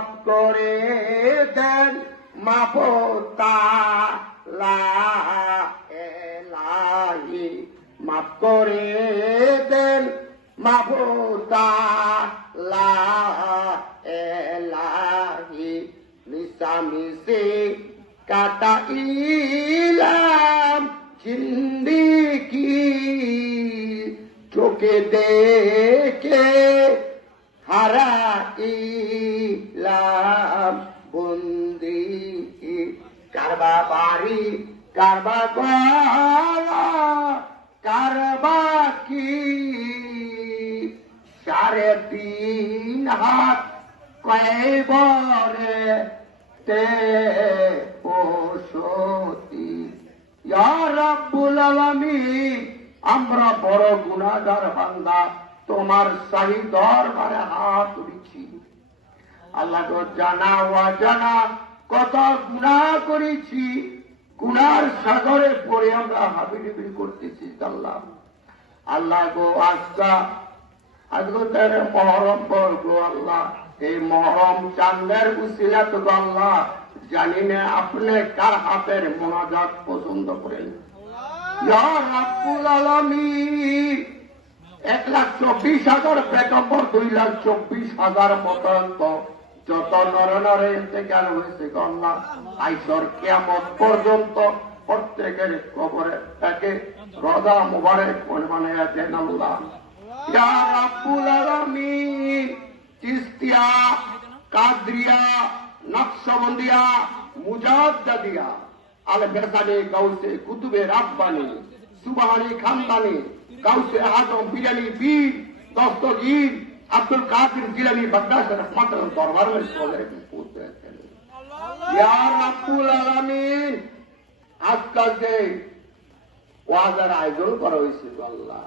মাফ করে দেন মাফতা এলাহি। মাফ করে দেন মাফতা এলাহি। মিশামিশি কাটাইলাম জিন্দিগি। চোখে দেখে হারাইলাম বন্দি। কারবা বাড়ি কারবা গলা কারবা কি সাড়ে তিন হাত কয়বরে তে ওষতি রাব্বুল আলামিন, আমরা বড় গুনাহগার বান্দা। তোমার সাহি দরবারে হাত তুলেছি। আল্লাহ জানা অজানা কত গুনাহ করেছি। গুনার সাগরে পড়ে আমরা হাবিডিবি করতেছি আল্লাহ আল্লাহ গো আজকা আজকে তার মহরম পর গো আল্লাহ। এই মহরম চান্দের উসিলা তো আল্লাহ। জানি না আপনি কার হাতের মোনাজাত পছন্দ করেন। ইয়া রাব্বুল আলামিন। এক লাখ চব্বিশ হাজার পেটম্বর দুই লাখ চব্বিশ হাজার পর্যন্ত যত নর নরে ইন্তেকাল হয়েছে গল্লা আইসর কেমন পর্যন্ত প্রত্যেকের কবরে তাকে রজা মুবারক মানে দেন আল্লাহ। কাদরিয়া, নকশবন্দিয়া, মুজাদ্দাদিয়া আল বেরকানে গাউসে কুতুবে রাব্বানি, সুবহানি খানদানি কাউসে আজম বিরানি বীর দস্তগীর আব্দুল কাদির জিলানি বাগদাসের একমাত্র দরবারের সবাই পৌঁছে আজকাল যে ওয়াজার আয়োজন করা হয়েছে আল্লাহ,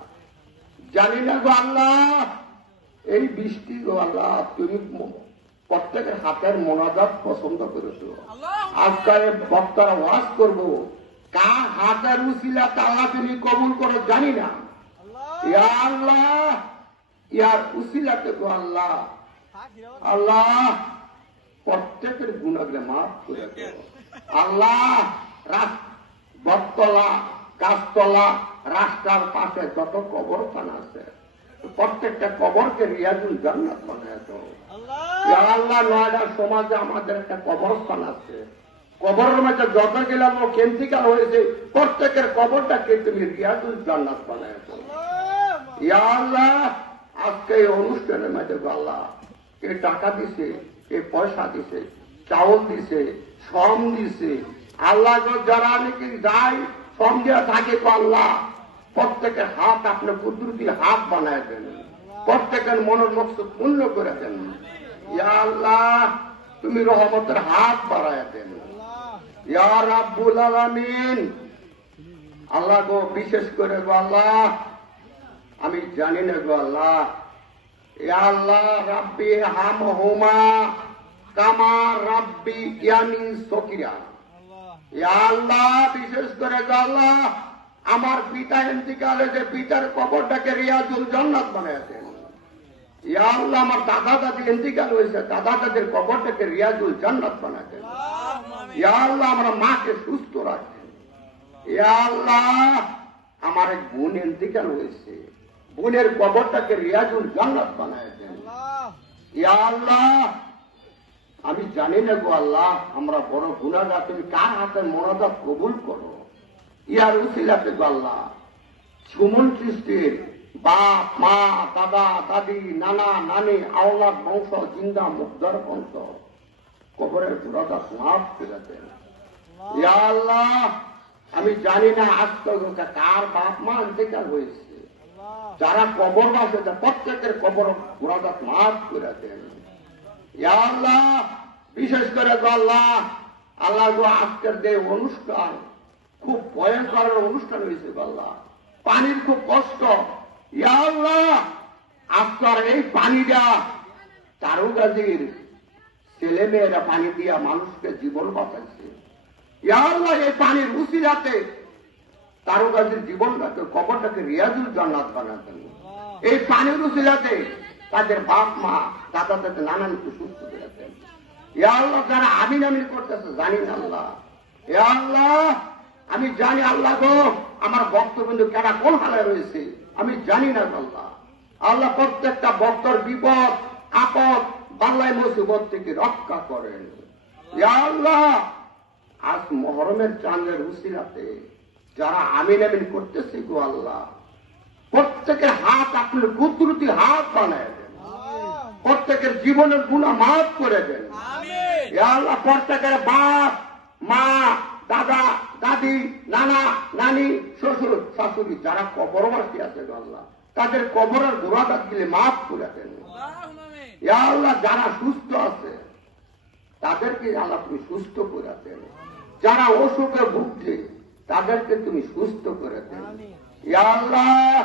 জানি না গো আল্লাহ, এই বৃষ্টি গো আল্লাহ, তুমি প্রত্যেকের হাতের মনাজাত পছন্দ করেছ। আজকাল বক্তারা ওয়াজ করব, কার হাতের উচিলা তারা তুমি কবুল করো জানি না। ইয়া আল্লাহ ইয়ার উসিলাতে গো আল্লাহ। আল্লাহ প্রত্যেকের মাফ করে আল্লাহ বটতলা গাছতলা রাস্তার পাশে যত কবরস্থান আছে প্রত্যেকটা কবরকে রিয়াজুল জান্নাত বানায় আল্লাহ! নয়ডার সমাজে আমাদের একটা কবরস্থান আছে। কবরের মাঝে যত গেলাম ও কেন্দ্রিকাল হয়েছে প্রত্যেকের কবরটাকে তুমি রিয়াজুল জান্নাত বানায় দাও। আল্লাহ, আজকে এই অনুষ্ঠানের গো আল্লাহ, কে টাকা দিছে, কে পয়সা দিছে, চাউল দিছে, শ্রম দিছে, আল্লাহ যারা নাকি যায়, শ্রম দেওয়া থাকে আল্লাহ, প্রত্যেকের হাত আপনি কুদরতি হাত বানায় দেন, প্রত্যেকের মনের মকসদ পূর্ণ করে দেন। ইয়া আল্লাহ, তুমি রহমতের হাত বাড়ায় দেন। ইয়া রাব্বুল আলামিন, আল্লাহ গো, বিশেষ করে আল্লাহ আমি জানি না গো আল্লাহ। আল্লাহ রাব্বি হাম হোমা কামা রাব্বি জ্ঞানী সকিরা। এ আল্লাহ বিশেষ করে আল্লাহ আমার পিতা ইন্তিকালে যে পিতার কবরটাকে রিয়াজুল জান্নাত বানাইছেন ইয়া আল্লাহ আমার দাদা দাদি ইন্তিকাল হয়েছে দাদা দাদির কবরটাকে রিয়াজুল জান্নাত বানাইছেন ইয়া আল্লাহ আমার মাকে সুস্থ রাখেন ইয়া আল্লাহ আমার এক বোন ইন্তিকাল হয়েছে। বোনের কবরটাকে রিয়াজুল জান্নাত বানায় দেন ইয়া আল্লাহ আমি জানি না গো আল্লাহ আমরা বড় গুণাগার তুমি কার হাতে মনোদা কবুল করো। ইয়ার উসিলাতে গো আল্লাহ সুমন সৃষ্টির বাপ মা দাদা দাদি নানা নানি আওলাদ বংশ জিন্দা মুগ্ধর বংশ। কবরের গুণাদা মাফ দেন ইয়া আল্লাহ আমি জানি না আজকে কার বাপ মা ইন্তেকাল হয়েছে। যারা কবর আছে প্রত্যেকের কবর গুণাদাত মাফ করে দেন। আল্লাহ, বিশেষ করে আল্লাহ আল্লাহ আজকের যে অনুষ্ঠান, খুব ভয়ঙ্কর অনুষ্ঠান হয়েছে আল্লাহ। পানির খুব কষ্ট। আল্লাহ, আজকের এই পানিটা তারুগাজির ছেলে মেয়েরা পানি দিয়া মানুষকে জীবন বাঁচাইছে। ইয়া আল্লাহ, এই পানির উসিলাতে তারুগাজির জীবনটাকে কবরটাকে রিয়াজুল জান্নাত বানাতেন। এই পানির উসিলাতে তাদের বাপ মা দাদা দাদা নানানকে সুস্থ করেছেন ইয়া আল্লাহ যারা আমিন আমিন করতেছে জানি না আল্লাহ। ইয়া আল্লাহ আমি জানি আল্লাহ গো আমার ভক্তবিন্দু কেনা কোন হালে রয়েছে? আমি জানি না আল্লাহ। আল্লাহ প্রত্যেকটা ভক্তর বিপদ আপদ বাংলায় মুসিবত থেকে রক্ষা করেন। ইয়া আল্লাহ আজ মহরমের চাঁদের উসিলাতে যারা আমিন আমিন করতেছে গো আল্লাহ প্রত্যেকের হাত আপনার কুদরতি হাত বানায় দেন। প্রত্যেকের জীবনের গুণা মাফ করে দেন। আল্লাহ প্রত্যেকের বাপ মা দাদা দাদি নানা নানি শ্বশুর শাশুড়ি যারা কবরবাসী আছে গো আল্লাহ তাদের কবরের গোড়াটা দিলে মাফ করে দেন। আল্লাহ যারা সুস্থ আছে তাদেরকে আল্লাহ তুমি সুস্থ করে দেন। যারা অসুখে ভুগছে তাদেরকে তুমি সুস্থ করে দেন আল্লাহ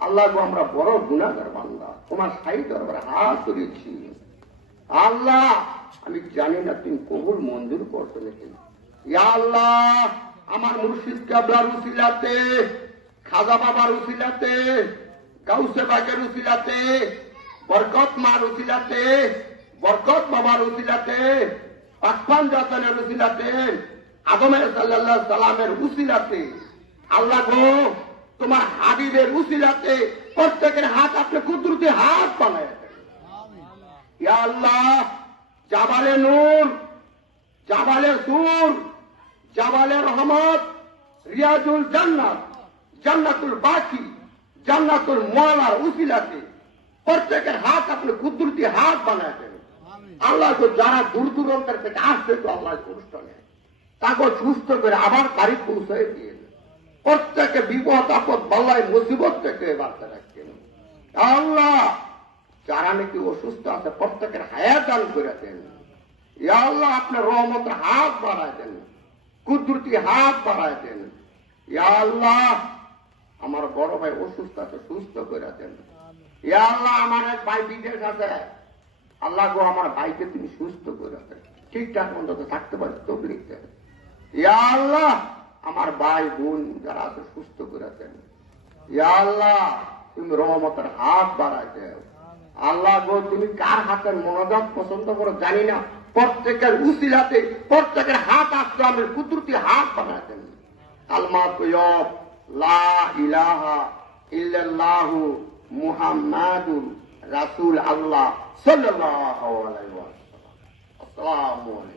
আল্লাহ গো আমরা বড় গুণাগার বান্দা। তোমার সাই দরবারে হাত করেছি আল্লাহ আমি জানি না তুমি কবুল মঞ্জুর করতে নাকি। আল্লাহ আমার মুর্শিদ কাবলার উসিলাতে খাজা বাবার উসিলাতে গাউসে বাগের উসিলাতে বরকত মার উসিলাতে বরকত বাবার উসিলাতে পাকপান জাতানের উসিলাতে আদমের সাল্লাল্লাহু সালামের উসিলাতে আল্লাহ গো তোমার হাবিবের উসিলাতে প্রত্যেকের হাত আপনি কুদরতি হাত বানায় ইয়া আল্লাহ জাবালে নূর জাবালে সুর জাবালে রহমত রিয়াজুল জান্নাত জান্নাতুল বাকি জান্নাতুল মোয়ালার উসিলাতে প্রত্যেকের হাত আপনি কুদরতি হাত বানায় দেন। আল্লাহ তো যারা দূর দূরান্তের থেকে আসছে তো আল্লাহ অনুষ্ঠানে তাকে সুস্থ করে আবার তারিখ পৌঁছায় দিয়ে দেন। প্রত্যেকে বিপদ, আপদ বাল্লায় মুসিবত থেকে বার্তা রাখছেন আল্লাহ, যারা নাকি অসুস্থ আছে, প্রত্যেকের হায়া দান করে দেন। আল্লাহ, আপনার রহমতের হাত বাড়ায় দেন। কুদরতি হাত বাড়ায় দেন। আল্লাহ, আমার বড় ভাই অসুস্থ আছে, সুস্থ করে দেন। আল্লাহ, আমার এক ভাই বিদেশ আছে। আল্লাহ গো, আমার ভাইকে তুমি সুস্থ করে দেন। ঠিকঠাক মতো থাকতে পারে, তবলিক দেন। ইয়া আল্লাহ, আমার ভাই বোন যারা আছে, সুস্থ করে দেন। ইয়া আল্লাহ, তুমি রহমতের হাত বাড়াই দেও। আল্লাহ গো, তুমি কার হাতের মনোযোগ পছন্দ করো জানি না। প্রত্যেকের হাতে, প্রত্যেকের হাত আসতে আমি কুদরতি হাত বানাই দেন। আলমা তৈয়ব লা ইলাহা ইল্লাল্লাহু মুহাম্মাদুর রাসূল আল্লাহ সাল্লাল্লাহু আলাইহি ওয়াসাল্লাম। আসসালামু আলাইকুম।